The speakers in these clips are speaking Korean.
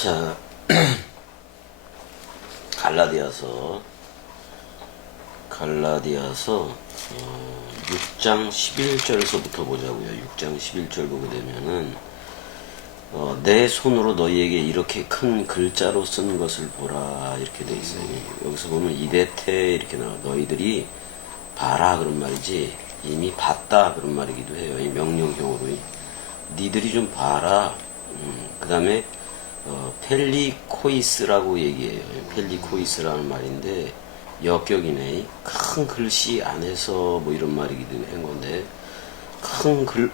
자, 갈라디아서 6장 11절서부터 보자고요. 6장 11절 보게 되면은 내 손으로 너희에게 이렇게 큰 글자로 쓴 것을 보라 이렇게 돼 있어요. 여기서 보면 이데테 이렇게 나와. 너희들이 봐라 그런 말이지 이미 봤다 그런 말이기도 해요. 이 명령형으로 니들이 좀 봐라. 그 다음에 펠리코이스라고 얘기해요. 펠리코이스라는 말인데 역격이네. 큰 글씨 안에서 뭐 이런 말이기도 한 건데 큰 글,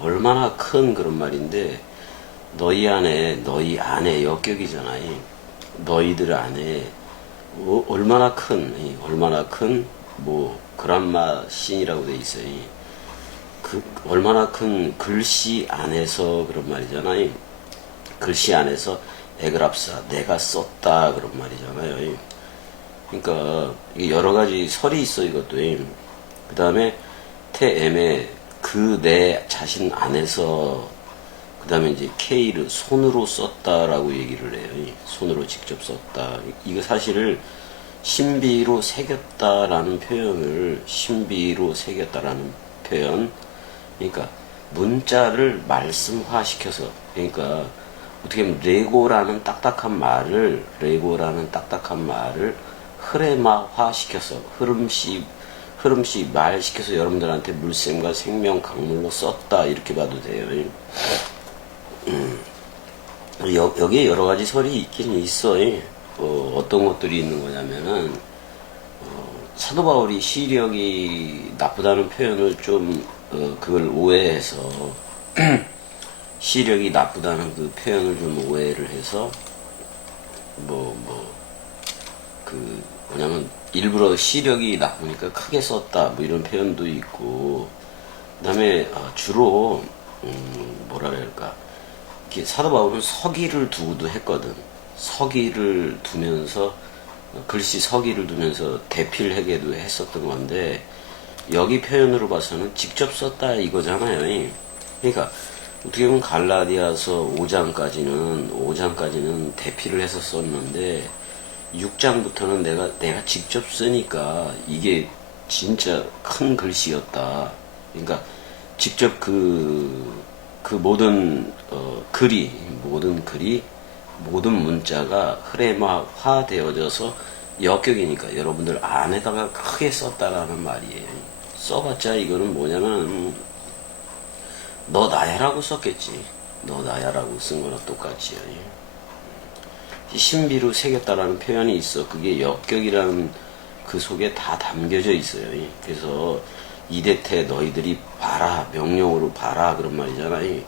얼마나 큰 그런 말인데 너희 안에 역격이잖아요. 너희들 안에 얼마나 큰 뭐 그란마 신이라고 돼 있어요. 얼마나 큰 글씨 안에서 그런 말이잖아요. 글씨 안에서 에그랍사 내가 썼다 그런 말이잖아요. 그러니까 여러 가지 설이 있어 이것도. 그 다음에 테엠에 그 내 자신 안에서 그 다음에 이제 케이르 손으로 썼다라고 얘기를 해요. 손으로 직접 썼다. 이거 사실을 신비로 새겼다라는 표현을 신비로 새겼다라는 표현. 그러니까 문자를 말씀화시켜서 그러니까 어떻게 보면 레고라는 딱딱한 말을 흐레마화시켜서 흐름시 말시켜서 여러분들한테 물샘과 생명 강물로 썼다 이렇게 봐도 돼요. 여기에 여러 가지 설이 있긴 있어요. 어떤 것들이 있는 거냐면은 사도 바울이 시력이 나쁘다는 표현을 좀 그걸 오해해서 시력이 나쁘다는 그 표현을 좀 오해를 해서 뭐냐면 일부러 시력이 나쁘니까 크게 썼다 뭐 이런 표현도 있고 그 다음에 주로 뭐라 그럴까 이렇게 사도 바울은 서기를 두고도 했거든. 서기를 두면서 글씨 서기를 두면서 대필하게도 했었던 건데 여기 표현으로 봐서는 직접 썼다 이거잖아요. 그러니까 어떻게 보면 갈라디아서 5장까지는 대필을 해서 썼는데 6장부터는 내가 직접 쓰니까 이게 진짜 큰 글씨였다. 그러니까 직접 그 모든 모든 문자가 흐레마화 되어져서 역격이니까 여러분들 안에다가 크게 썼다라는 말이에요. 써봤자 이거는 뭐냐면 너 나야라고 썼겠지. 너 나야라고 쓴 거나 똑같지요. 신비로 새겼다라는 표현이 있어. 그게 역격이라는 그 속에 다 담겨져 있어요. 그래서 이데테 너희들이 봐라 명령으로 봐라 그런 말이잖아요.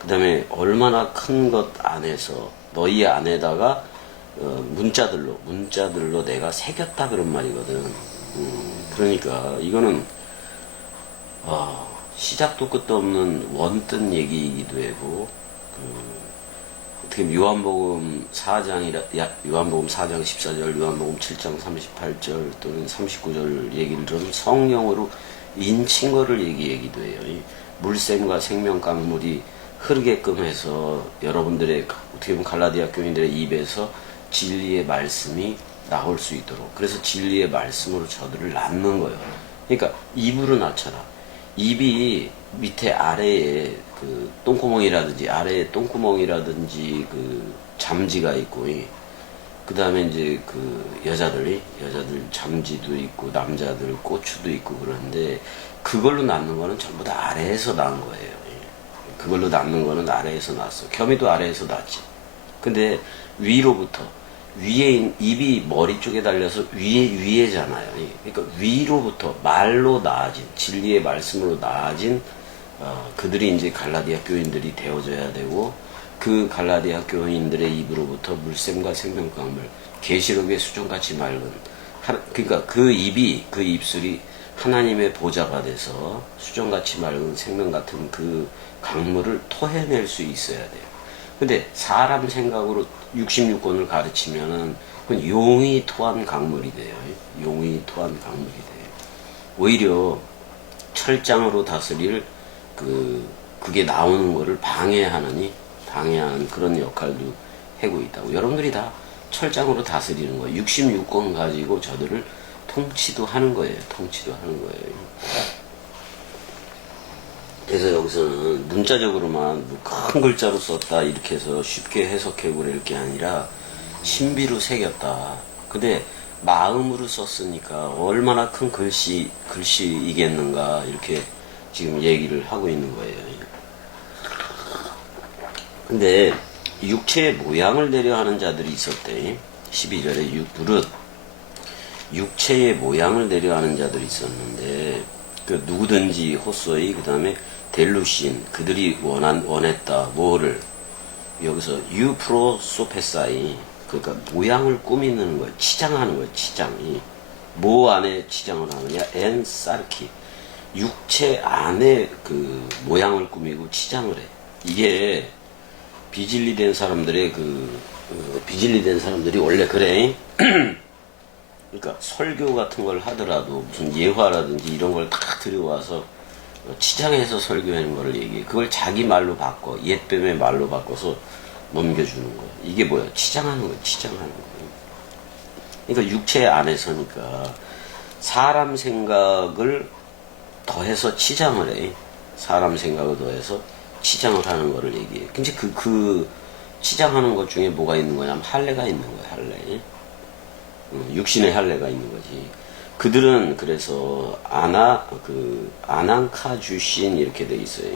그 다음에 얼마나 큰 것 안에서 너희 안에다가 문자들로 내가 새겼다 그런 말이거든. 그러니까 이거는 시작도 끝도 없는 원뜬 얘기이기도 하고 어떻게 요한복음 4장 14절, 요한복음 7장 38절 또는 39절 얘기를 좀 성령으로 인친 거를 얘기하기도 해요. 물샘과 생명 강물이 흐르게끔 해서 여러분들의 어떻게 보면 갈라디아 교인들의 입에서 진리의 말씀이 나올 수 있도록 그래서 진리의 말씀으로 저들을 낳는 거예요. 그러니까 입으로 낳잖아. 입이 밑에 아래에 그 똥구멍이라든지 아래에 똥구멍이라든지 그 잠지가 있고 그 다음에 이제 그 여자들 잠지도 있고 남자들 고추도 있고 그런데 그걸로 낳는 거는 전부 다 아래에서 낳은 거예요. 그걸로 낳는 거는 아래에서 낳았어. 겸이도 아래에서 낳지. 근데 위로부터 위에 입이 머리 쪽에 달려서 위에잖아요. 그러니까 위로부터 말로 나아진 진리의 말씀으로 나아진 그들이 이제 갈라디아 교인들이 되어져야 되고 그 갈라디아 교인들의 입으로부터 물샘과 생명 강물 계시록의 수정같이 맑은 그러니까 그 입술이 하나님의 보좌가 돼서 수정같이 맑은 생명 같은 그 강물을 토해낼 수 있어야 돼요. 근데 사람 생각으로 66권을 가르치면은 그건 용이 토한 강물이 돼요. 용이 토한 강물이 돼요. 오히려 철장으로 다스릴 그게 나오는 거를 방해하는 그런 역할도 해고 있다고. 여러분들이 다 철장으로 다스리는 거예요. 66권 가지고 저들을 통치도 하는 거예요. 통치도 하는 거예요. 그래서 여기서는 문자적으로만 큰 글자로 썼다 이렇게 해서 쉽게 해석해 버릴 게 아니라 신비로 새겼다. 근데 마음으로 썼으니까 얼마나 큰 글씨이겠는가 이렇게 지금 얘기를 하고 있는 거예요. 근데 육체의 모양을 내려 하는 자들이 있었대. 12절에 무릇 육체의 모양을 내려 하는 자들이 있었는데 그 누구든지 호소이 그 다음에 델루신 그들이 원했다. 뭐를 여기서 유프로소페사이 그러니까 모양을 꾸미는 거예요. 치장하는 거예요. 치장이 뭐 안에 치장을 하느냐? 엔사르키 육체 안에 그 모양을 꾸미고 치장을 해. 이게 비진리된 사람들의 비진리된 사람들이 원래 그래. 그러니까 설교 같은 걸 하더라도 무슨 예화라든지 이런 걸 다 들여와서 치장해서 설교하는 거를 얘기해. 그걸 자기 말로 바꿔 옛뱀의 말로 바꿔서 넘겨주는 거야. 이게 뭐야? 치장하는 거야. 치장하는 거야. 그러니까 육체 안에서니까 사람 생각을 더해서 치장을 해. 사람 생각을 더해서 치장을 하는 거를 얘기해. 근데 그 치장하는 것 중에 뭐가 있는 거냐면 할례가 있는 거야. 할례. 육신의 할례가 있는 거지. 그들은 그래서 아난카주신 이렇게 돼 있어요.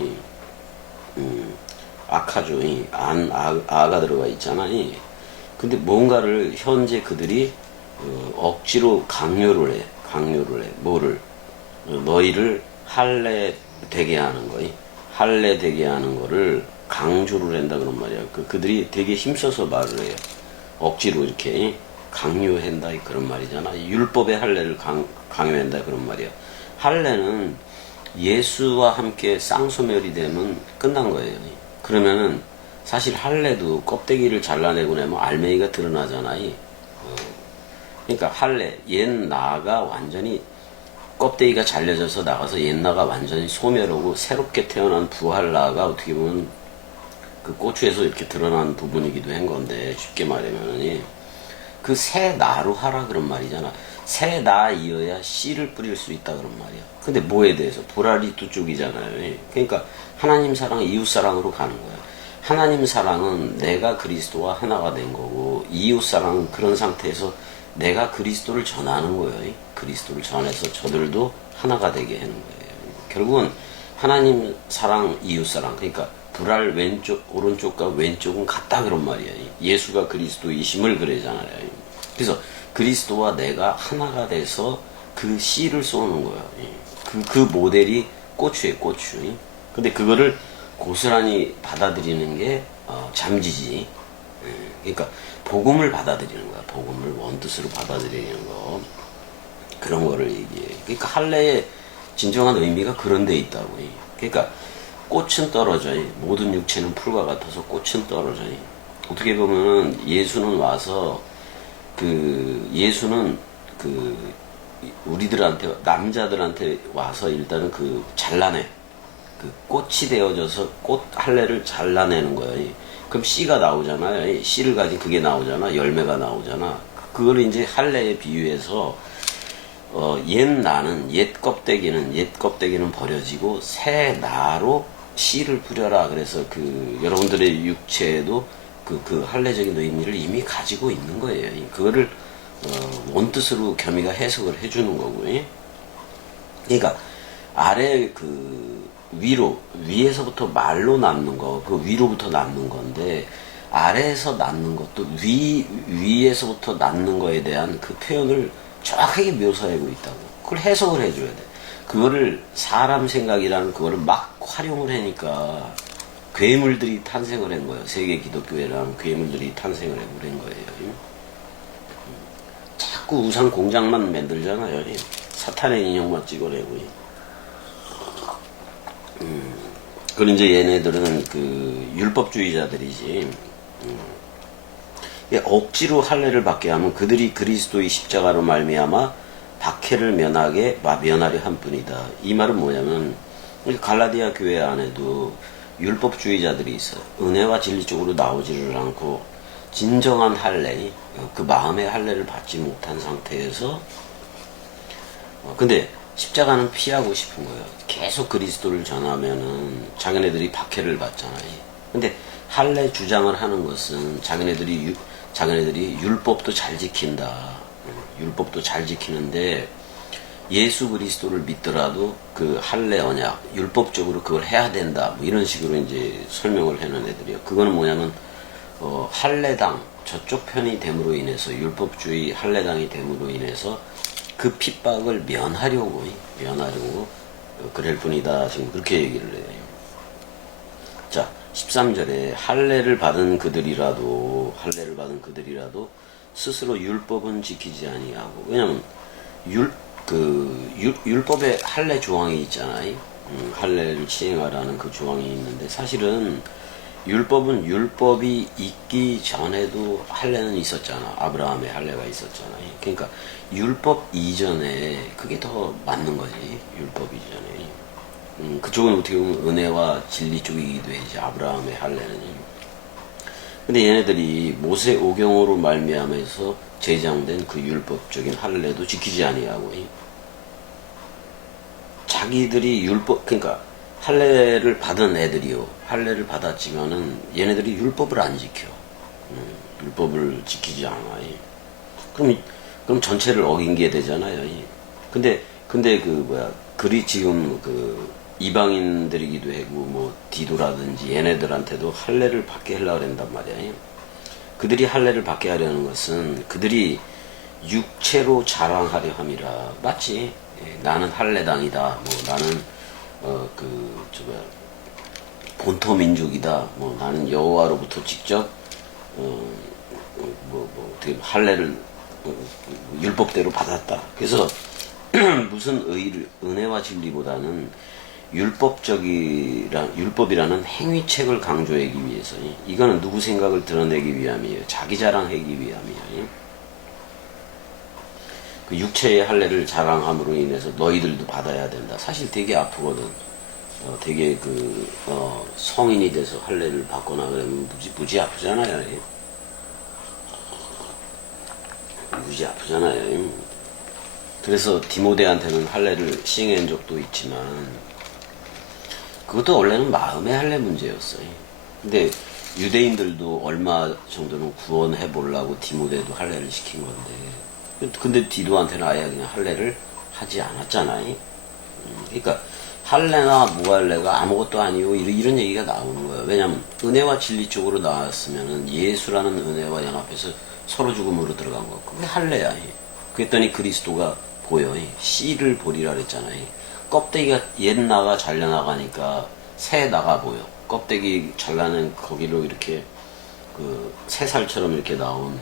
아카조, 아가 들어가 있잖아. 근데 뭔가를 현재 그들이 억지로 강요를 해. 뭐를? 너희를 할례 되게 하는 거. 할례 되게 하는 거를 강조를 한다 그런 말이야. 그들이 되게 힘써서 말을 해요. 억지로 이렇게 강요한다 그런 말이잖아. 율법의 할례를 강요한다 그런 말이야. 할례는 예수와 함께 쌍소멸이 되면 끝난 거예요. 그러면은 사실 할례도 껍데기를 잘라내고 나면 알맹이가 드러나잖아. 그러니까 할례 옛 나가 완전히 껍데기가 잘려져서 나가서 옛 나가 완전히 소멸하고 새롭게 태어난 부활 나가 어떻게 보면 그 고추에서 이렇게 드러난 부분이기도 한 건데 쉽게 말하면은 그 새 나로 하라 그런 말이잖아. 새 나이어야 씨를 뿌릴 수 있다 그런 말이야. 근데 뭐에 대해서? 보라리투 쪽이잖아요. 그러니까 하나님 사랑, 이웃 사랑으로 가는 거야. 하나님 사랑은 내가 그리스도와 하나가 된 거고 이웃 사랑은 그런 상태에서 내가 그리스도를 전하는 거예요. 그리스도를 전해서 저들도 하나가 되게 하는 거예요. 결국은 하나님 사랑, 이웃 사랑. 그러니까 불알 왼쪽, 오른쪽과 왼쪽은 같다 그런 말이야. 예수가 그리스도이심을 그러잖아요. 그래서 그리스도와 내가 하나가 돼서 그 씨를 쏘는 거야. 그 모델이 고추예요, 고추. 근데 그거를 고스란히 받아들이는 게 잠지지. 그러니까 복음을 받아들이는 거야. 복음을 원뜻으로 받아들이는 거. 그런 거를 얘기해. 그러니까 할례의 진정한 의미가 그런 데 있다고. 그러니까 꽃은 떨어져요. 모든 육체는 풀과 같아서 꽃은 떨어져요. 어떻게 보면 예수는 와서 예수는 우리들한테 남자들한테 와서 일단은 잘라내. 꽃이 되어져서 꽃 할례를 잘라내는 거예요. 그럼 씨가 나오잖아요. 씨를 가진 그게 나오잖아. 열매가 나오잖아. 그걸 이제 할례에 비유해서 옛 껍데기는 버려지고 새 나로 씨를 뿌려라. 그래서 여러분들의 육체에도 그 할례적인 의미를 이미 가지고 있는 거예요. 그거를 원뜻으로 겸이가 해석을 해주는 거고요. 그러니까 아래 위에서부터 말로 낳는 거, 그 위로부터 낳는 건데 아래에서 낳는 것도 위에서부터 낳는 거에 대한 그 표현을 정확하게 묘사하고 있다고. 그걸 해석을 해줘야 돼. 그거를 사람 생각이라는 그거를 막 활용을 하니까 괴물들이 탄생을 한 거예요. 세계 기독교회랑 괴물들이 탄생을 해버린 거예요. 자꾸 우상 공장만 만들잖아요. 사탄의 인형만 찍어내고. 그런 이제 얘네들은 율법주의자들이지. 억지로 할례를 받게 하면 그들이 그리스도의 십자가로 말미암아 박해를 면하려 한 뿐이다. 이 말은 뭐냐면 갈라디아 교회 안에도 율법주의자들이 있어요. 은혜와 진리 쪽으로 나오지를 않고 진정한 할례, 그 마음의 할례를 받지 못한 상태에서 근데 십자가는 피하고 싶은 거예요. 계속 그리스도를 전하면은 자기네들이 박해를 받잖아요. 근데 할례 주장을 하는 것은 자기네들이 율법도 잘 지킨다. 율법도 잘 지키는데 예수 그리스도를 믿더라도 그 할례 언약 율법적으로 그걸 해야 된다. 뭐 이런 식으로 이제 설명을 해놓은 애들이요. 그거는 뭐냐면 할례당 저쪽 편이 됨으로 인해서 율법주의 할례당이 됨으로 인해서 그 핍박을 면하려고 그럴 뿐이다. 지금 그렇게 얘기를 해요. 자, 13절에 할례를 받은 그들이라도 스스로 율법은 지키지 아니하고, 왜냐면 율법에 할례 조항이 있잖아요. 할례를 시행하라는 그 조항이 있는데 사실은 율법이 있기 전에도 할례는 있었잖아. 아브라함의 할례가 있었잖아요. 그러니까 율법 이전에 그게 더 맞는 거지. 율법 이전에. 그쪽은 어떻게 보면 은혜와 진리 쪽이기도 해지. 아브라함의 할례는. 근데 얘네들이 모세 오경으로 말미암아서 제정된 그 율법적인 할례도 지키지 아니하고 자기들이 그러니까 할례를 받은 애들이요. 할례를 받았지만은 얘네들이 율법을 안 지켜. 율법을 지키지 않아. 그럼 전체를 어긴 게 되잖아요. 근데 지금 이방인들이기도 하고 뭐 디도라든지 얘네들한테도 할례를 받게 하려고 한단 말이야. 그들이 할례를 받게 하려는 것은 그들이 육체로 자랑하려 함이라. 맞지? 나는 할례당이다. 뭐 나는 본토 민족이다. 뭐 나는 여호와로부터 직접 어떻게 할례를 율법대로 받았다. 그래서 무슨 은혜와 진리보다는 율법이라는 행위책을 강조하기 위해서 이거는 누구 생각을 드러내기 위함이에요. 자기 자랑하기 위함이에요. 그 육체의 할례를 자랑함으로 인해서 너희들도 받아야 된다. 사실 되게 아프거든. 되게 성인이 돼서 할례를 받거나 그러면 무지 아프잖아요. 무지 아프잖아요. 그래서 디모데한테는 할례를 시행한 적도 있지만 그것도 원래는 마음의 할례 문제였어요. 근데 유대인들도 얼마 정도는 구원해 보려고 디모데도 할례를 시킨 건데 근데 디도한테는 아예 그냥 할례를 하지 않았잖아요. 그러니까 할례나 무할례가 아무것도 아니고 이런 얘기가 나오는 거예요. 왜냐면 은혜와 진리 쪽으로 나왔으면은 예수라는 은혜와 연합해서 서로 죽음으로 들어간 거. 그게 할례야. 그랬더니 그리스도가 보여. 씨를 보리라 그랬잖아요. 껍데기가 옛 나가 잘려나가니까 새 나가 보여. 껍데기 잘라낸 거기로 이렇게 새살처럼 이렇게 나온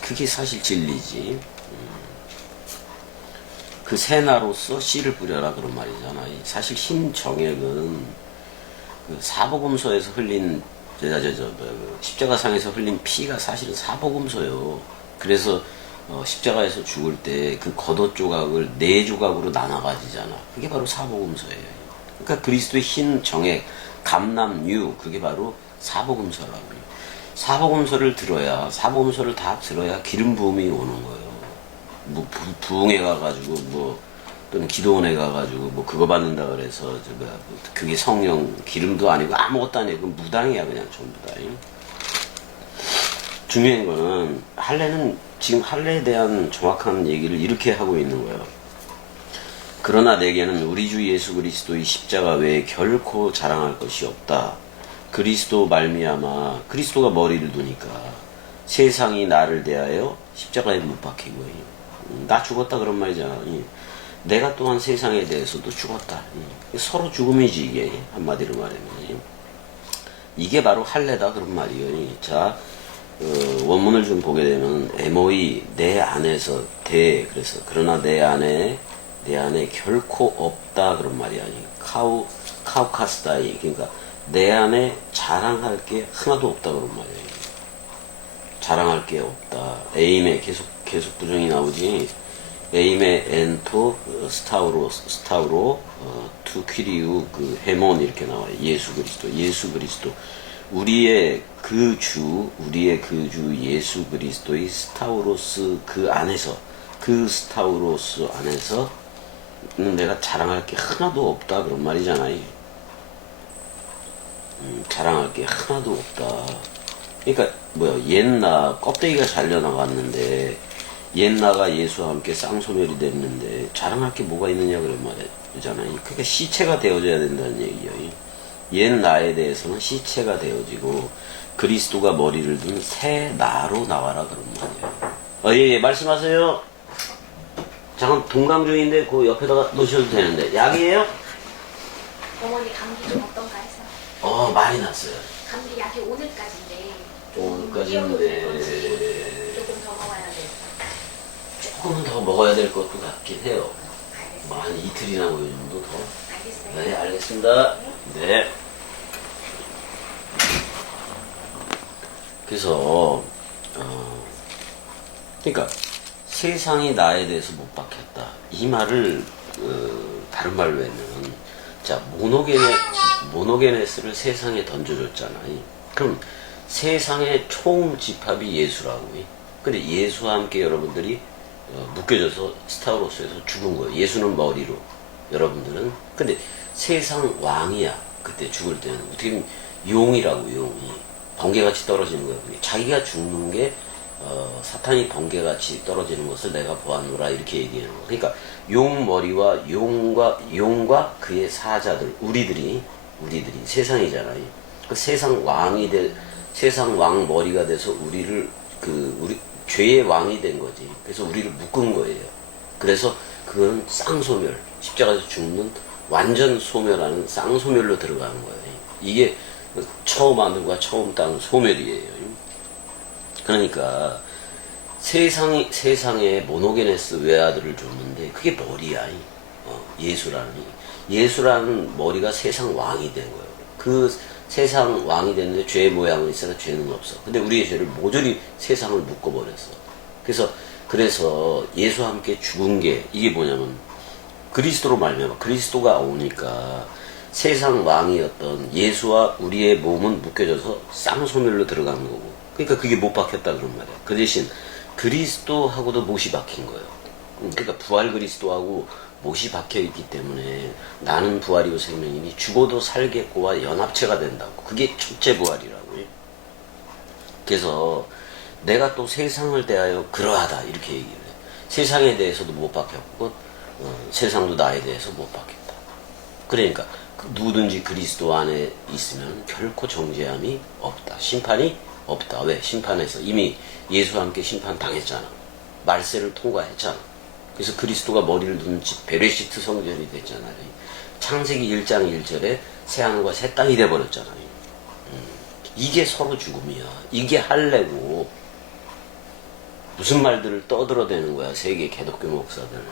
그게 사실 진리지. 그 새나로서 씨를 뿌려라 그런 말이잖아. 사실 흰 정액은 그 사복음서에서 흘린 십자가상에서 흘린 피가 사실은 사복음서요. 그래서 십자가에서 죽을 때 그 겉옷 조각을 4조각으로 나눠 가지잖아. 그게 바로 사복음서예요. 그러니까 그리스도의 흰 정액, 감남유, 그게 바로 사복음서라고요. 사복음서를 다 들어야 기름 부음이 오는 거예요. 뭐 부흥회 가가지고 또는 기도원에 가가지고 그거 받는다 그래서 그게 성령 기름도 아니고 아무것도 아니고 무당이야. 그냥 전부 다. 중요한 거는 할례는 지금 할례에 대한 정확한 얘기를 이렇게 하고 있는 거예요. 그러나 내게는 우리 주 예수 그리스도의 십자가 외에 결코 자랑할 것이 없다. 그리스도 말미암아 그리스도가 머리를 두니까 세상이 나를 대하여 십자가에 못 박히고 나 죽었다 그런 말이잖아. 내가 또한 세상에 대해서도 죽었다. 서로 죽음이지 이게 한마디로 말하면 이게 바로 할례다 그런 말이에요. 자, 원문을 좀 보게 되면 MOE 내 안에서 그래서 그러나 내 안에 결코 없다 그런 말이 아니 카우카스다이 그러니까 내 안에 자랑할 게 하나도 없다 그런 말이에요. 자랑할 게 없다. 에임에 계속 부정이 나오지. 에임에 엔토 스타우로 투 퀴리우 그 헤몬 이렇게 나와요. 예수 그리스도 우리의 그 주 예수 그리스도의 스타우로스 그 안에서, 그 스타우로스 안에서 내가 자랑할 게 하나도 없다 그런 말이잖아요. 자랑할 게 하나도 없다. 그러니까 뭐야, 옛나 껍데기가 잘려 나갔는데 옛나가 예수와 함께 쌍소멸이 됐는데 자랑할 게 뭐가 있느냐 그런 말이잖아요. 그러니까 시체가 되어져야 된다는 얘기예요. 옛나에 대해서는 시체가 되어지고 그리스도가 머리를 든 새 나로 나와라 그런 말이에요. 예, 말씀하세요. 잠깐 동강 중인데 그 옆에다가 놓으셔도 되는데. 약이에요? 어머니 감기 좀 어떤가 해서. 많이 났어요. 감기 약이 오늘까지인데. 오늘까지인데 조금 더 먹어야 돼. 조금은 더 먹어야 될 것도 같긴 해요. 알겠어요. 뭐 한 이틀이나 뭐 이 정도 더. 알겠어요. 네, 알겠습니다. 네. 그래서 그러니까 세상이 나에 대해서 못 박혔다. 이 말을 다른 말로 하면, 자, 모노게네스를 세상에 던져줬잖아요. 그럼 세상의 총 집합이 예수라고요. 근데 예수와 함께 여러분들이 묶여져서 스타우로스에서 죽은 거예요. 예수는 머리로, 여러분들은. 근데 세상 왕이야. 그때 죽을 때는 어떻게 보면 용이라고, 용이 번개같이 떨어지는 거예요. 자기가 죽는 게 사탄이 번개같이 떨어지는 것을 내가 보았노라 이렇게 얘기하는 거예요. 그러니까 용 머리와 용과 그의 사자들, 우리들이 세상이잖아요. 그 세상 왕 머리가 돼서 우리 죄의 왕이 된 거지. 그래서 우리를 묶은 거예요. 그래서 그건 쌍소멸, 십자가에서 죽는 완전 소멸하는 쌍소멸로 들어가는 거예요. 이게 처음 하늘과 처음 땅 소멸이에요. 그러니까 세상에 모노게네스 외아들을 줬는데 그게 머리야. 예수라는 머리가 세상 왕이 된 거예요. 그 세상 왕이 됐는데 죄의 모양은 있으나 죄는 없어. 근데 우리의 죄를 모조리 세상을 묶어버렸어. 그래서 예수와 함께 죽은 게 이게 뭐냐면 그리스도로 말미암아, 그리스도가 오니까 세상 왕이었던 예수와 우리의 몸은 묶여져서 쌍소멸로 들어간 거고, 그러니까 그게 못 박혔다 그런 말이야. 그 대신 그리스도하고도 못이 박힌 거예요. 그러니까 부활 그리스도하고 못이 박혀 있기 때문에 나는 부활이요 생명이니 죽어도 살겠고와 연합체가 된다고. 그게 첫째 부활이라고요. 그래서 내가 또 세상을 대하여 그러하다 이렇게 얘기를 해. 세상에 대해서도 못 박혔고 세상도 나에 대해서 못 박혔다. 그러니까 누구든지 그리스도 안에 있으면 결코 정죄함이 없다. 심판이 없다. 왜? 심판에서 이미 예수와 함께 심판 당했잖아. 말세를 통과했잖아. 그래서 그리스도가 머리를 둔 베레시트 성전이 됐잖아요. 창세기 1장 1절에 새하늘과 새 땅이 돼버렸잖아요. 이게 서로 죽음이야. 이게 할례고 무슨 말들을 떠들어대는 거야. 세계 개독교 목사들.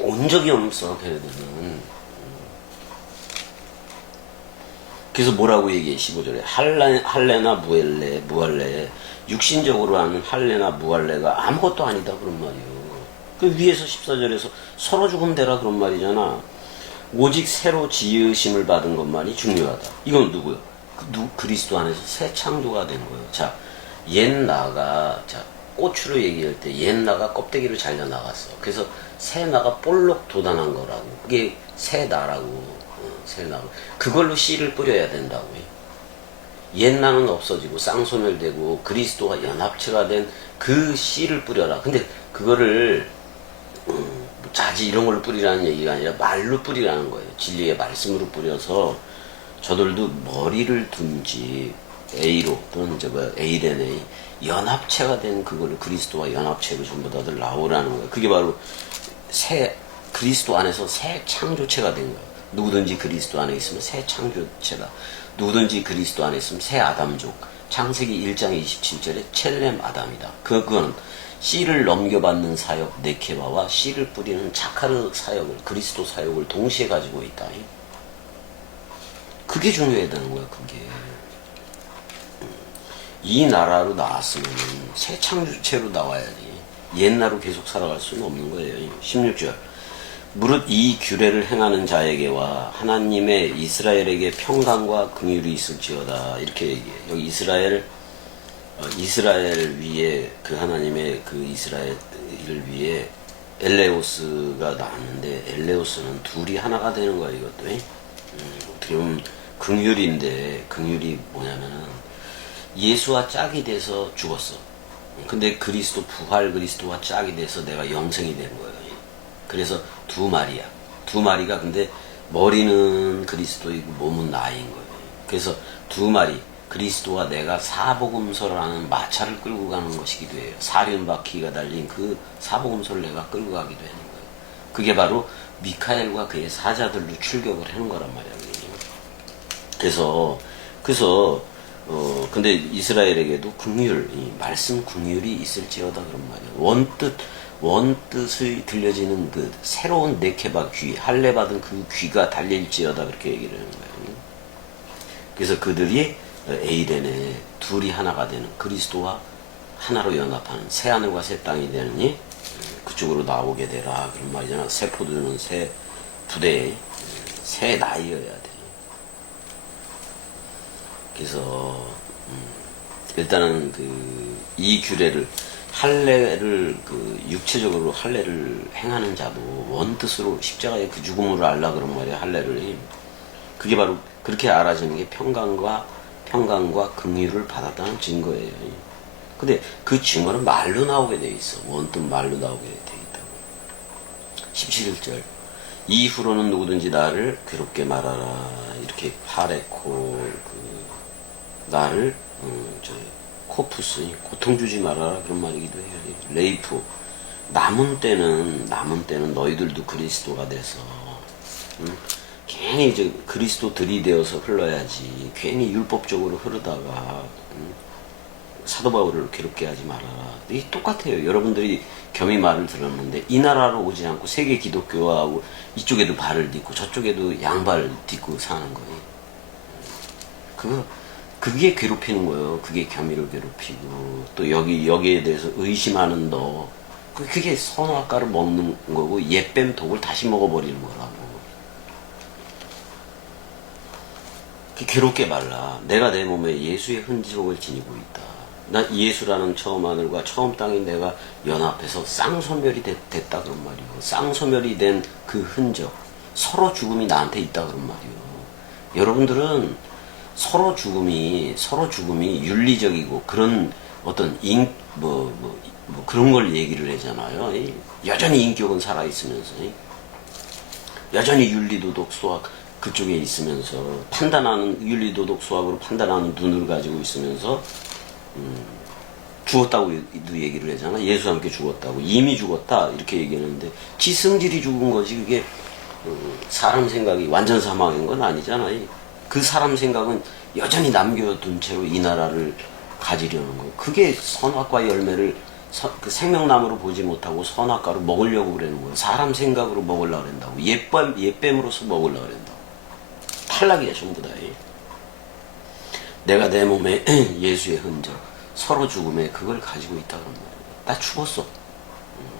온 적이 없어, 걔네들은. 그래서 뭐라고 얘기해, 15절에. 할례나 무할례. 육신적으로 하는 할례나 무할례가 아무것도 아니다, 그런 말이에요. 그 위에서 14절에서 서로 죽으면 되라, 그런 말이잖아. 오직 새로 지으심을 받은 것만이 중요하다. 이건 누구요? 그리스도 안에서 새 창조가 된 거예요. 자, 고추로 얘기할 때 옛나가 껍데기를 잘려 나갔어. 그래서 새 나가 볼록 돋아난 거라고. 그게 새 나라고. 새 나. 그걸로 씨를 뿌려야 된다고요. 옛나는 없어지고 쌍소멸되고 그리스도가 연합체가 된 그 씨를 뿌려라. 근데 그거를 자지 이런 걸로 뿌리라는 얘기가 아니라 말로 뿌리라는 거예요. 진리의 말씀으로 뿌려서 저들도 머리를 둔지 A로 또는 A레네 연합체가 된 그거를 그리스도와 연합체로 전부 다들 나오라는 거예요. 그게 바로 그리스도 안에서 새 창조체가 된 거예요. 누구든지 그리스도 안에 있으면 새 창조체다. 누구든지 그리스도 안에 있으면 새 아담족. 창세기 1장 27절에 첼렘 아담이다. 그건 씨를 넘겨받는 사역 네케바와 씨를 뿌리는 자카르 사역을, 그리스도 사역을 동시에 가지고 있다. 그게 중요하다는 거야. 그게 이 나라로 나왔으면 새 창조체로 나와야지. 옛날로 계속 살아갈 수는 없는 거예요. 16절 무릇 이 규례를 행하는 자에게와 하나님의 이스라엘에게 평강과 긍휼이 있을지어다. 이렇게 얘기해요. 여기 이스라엘 위에 그 하나님의 그 이스라엘을 위해 엘레오스가 나왔는데 엘레오스는 둘이 하나가 되는 거야 이것도. 어떻게 보면 긍휼인데 긍휼이 뭐냐면은 예수와 짝이 돼서 죽었어. 근데 그리스도 부활 그리스도와 짝이 돼서 내가 영생이 된 거예요. 그래서 두 마리야. 두 마리가 근데 머리는 그리스도이고 몸은 나인 거예요. 그래서 두 마리 그리스도와 내가 사복음서라는 마차를 끌고 가는 것이기도 해요. 사륜바퀴가 달린 그 사복음서를 내가 끌고 가기도 하는 거예요. 그게 바로 미카엘과 그의 사자들로 출격을 하는 거란 말이야. 그래서 근데 이스라엘에게도 긍휼, 이 말씀 긍휼이 있을지어다 그런 말이야. 원뜻이 들려지는 그 새로운 네케바 귀, 할례 받은 그 귀가 달릴지어다 그렇게 얘기를 하는 거예요. 그래서 그들이 에이덴에 둘이 하나가 되는 그리스도와 하나로 연합하는 새 하늘과 새 땅이 되느니 그쪽으로 나오게 되라 그런 말이잖아. 새 포도주는 새 부대에 새 나이여야 돼. 그래서 일단은 이 규례를 할례를 육체적으로 할례를 행하는 자도 원뜻으로 십자가의 그 죽음을 알라 그런 말이야. 할례를 그게 바로 그렇게 알아지는 게 평강과 긍휼을 받았다는 증거예요. 근데 그 증거는 말로 나오게 돼 있어. 원뜻 말로 나오게 돼 있다고. 17절 이후로는 누구든지 나를 괴롭게 말하라 이렇게 파레코 나를 코푸스 고통 주지 말아라 그런 말이기도 해요. 레이프 남은 때는 너희들도 그리스도가 돼서 괜히 이제 그리스도 들이되어서 흘러야지 괜히 율법적으로 흐르다가 사도 바울을 괴롭게 하지 말아라. 이게 똑같아요. 여러분들이 겸히 말을 들었는데 이 나라로 오지 않고 세계 기독교하고 이쪽에도 발을 딛고 저쪽에도 양발 딛고 사는 거예요. 그게 괴롭히는 거예요. 그게 겸이를 괴롭히고 또 여기에 대해서 의심하는 너 그게 선악과를 먹는 거고 옛뱀 독을 다시 먹어버리는 거라고. 괴롭게 말라. 내가 내 몸에 예수의 흔적을 지니고 있다. 나 예수라는 처음 하늘과 처음 땅이 내가 연합해서 쌍소멸이 됐다 그런 말이고 쌍소멸이 된 그 흔적 서로 죽음이 나한테 있다 그런 말이에요. 여러분들은 서로 죽음이 윤리적이고 그런 어떤 그런 걸 얘기를 하잖아요. 여전히 인격은 살아있으면서 여전히 윤리도덕 수학 그쪽에 있으면서 윤리도덕 수학으로 판단하는 눈을 가지고 있으면서 죽었다고도 얘기를 하잖아. 예수와 함께 죽었다고. 이미 죽었다 이렇게 얘기하는데 지 성질이 죽은 거지. 그게 사람 생각이 완전 사망인 건 아니잖아. 그 사람 생각은 여전히 남겨둔 채로 이 나라를 가지려는 거. 그게 선악과의 열매를 그 생명나무로 보지 못하고 선악과로 먹으려고 그러는 거예요. 사람 생각으로 먹으려고 그런다고. 옛뱀으로서 먹으려고 그런다고. 탈락이야 전부 다. 내가 내 몸에 예수의 흔적 서로 죽음에 그걸 가지고 있다 그런 말이에요. 나 죽었어.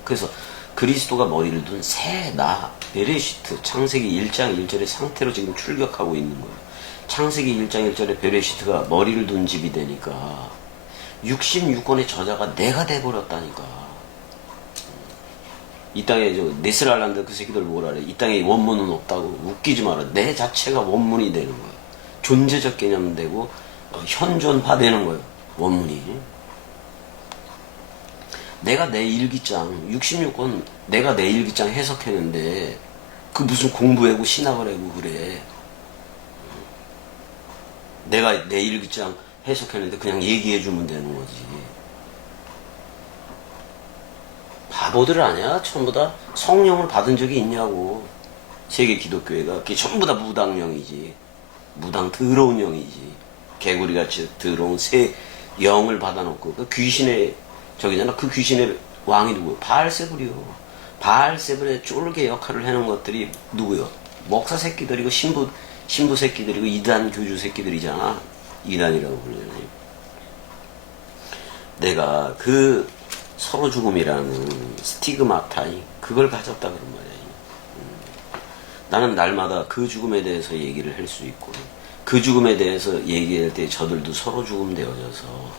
그래서 그리스도가 머리를 둔 새 나 베레시트 창세기 1장 1절의 상태로 지금 출격하고 있는 거예요. 창세기 1장 1절에 베레시트가 머리를 둔 집이 되니까 66권의 저자가 내가 돼버렸다니까. 이 땅에 네스랄란드 그 새끼들 뭐라 그래. 이 땅에 원문은 없다고. 웃기지 마라. 내 자체가 원문이 되는 거야. 존재적 개념 되고 현존화 되는 거예요. 원문이. 내가 내 일기장 66권 내가 내 일기장 해석했는데 그 무슨 공부하고 신학을 하고 그래. 내가 내 일기장 해석했는데 그냥 얘기해주면 되는 거지. 바보들 아니야? 전부 다 성령을 받은 적이 있냐고. 세계 기독교회가 그게 전부 다 무당령이지. 무당 더러운 영이지. 개구리같이 더러운 새 영을 받아놓고 그 귀신의 저기잖아. 그 귀신의 왕이 누구요? 바알세불이요. 바알세불의 쫄개 역할을 해놓은 것들이 누구요? 목사 새끼들이고 신부 새끼들이고 이단 교주 새끼들이잖아. 이단이라고 불리잖아요. 내가 그 서로 죽음이라는 스티그마타이 그걸 가졌다 그런 말이야. 나는 날마다 그 죽음에 대해서 얘기를 할 수 있고 그 죽음에 대해서 얘기할 때 저들도 서로 죽음 되어져서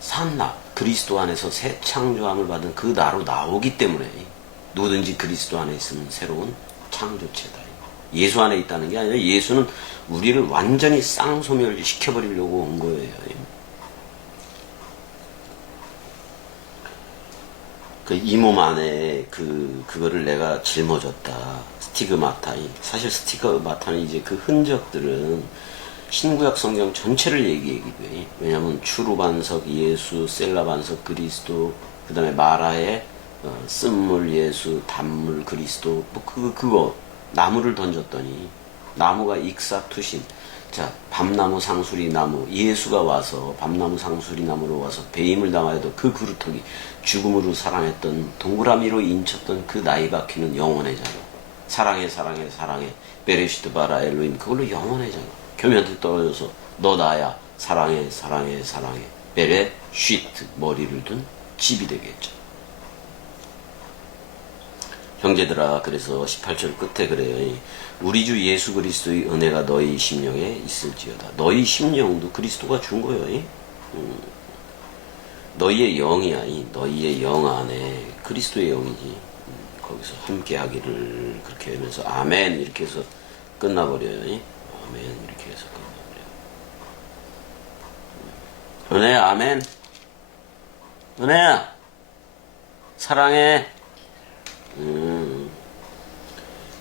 산나 그리스도 안에서 새 창조함을 받은 그 나로 나오기 때문에 누구든지 그리스도 안에 있으면 새로운 창조체다. 예수 안에 있다는 게 아니라 예수는 우리를 완전히 쌍소멸시켜버리려고 온 거예요. 이 몸 안에 그거를 내가 짊어졌다. 스티그마타. 사실 스티그마타는 이제 그 흔적들은 신구약 성경 전체를 얘기하기도 해. 왜냐하면 추루 반석 예수, 셀라 반석 그리스도, 그 다음에 마라의 쓴물 예수, 단물 그리스도, 그거 나무를 던졌더니 나무가 익사투신. 자, 밤나무 상수리 나무 예수가 와서 밤나무 상수리 나무로 와서 배임을 당하여도 그 그루터기 죽음으로 사랑했던 동그라미로 인쳤던 그 나이 박히는 영원해잖아. 사랑해 사랑해 사랑해 베레시트 바라 엘로임 그걸로 영원해잖아. 교면한테 떨어져서 너 나야 사랑해 사랑해 사랑해 베레 쉬트 머리를 둔 집이 되겠죠. 형제들아 그래서 18절 끝에 그래요. 우리 주 예수 그리스도의 은혜가 너희 심령에 있을지어다. 너희 심령도 그리스도가 준 거예요. 너희의 영이야. 너희의 영 안에 그리스도의 영이지. 거기서 함께 하기를 그렇게 하면서 아멘 이렇게 해서 끝나버려요. 아멘 이렇게 해서 끝나버려요. 은혜야 아멘. 은혜야 사랑해.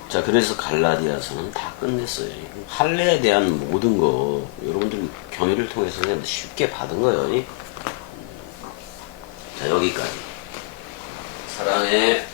자, 그래서 갈라디아서는 다 끝냈어요. 할례에 대한 모든 거 여러분들 경의를 통해서 그냥 쉽게 받은 거예요. 자, 여기까지. 사랑해.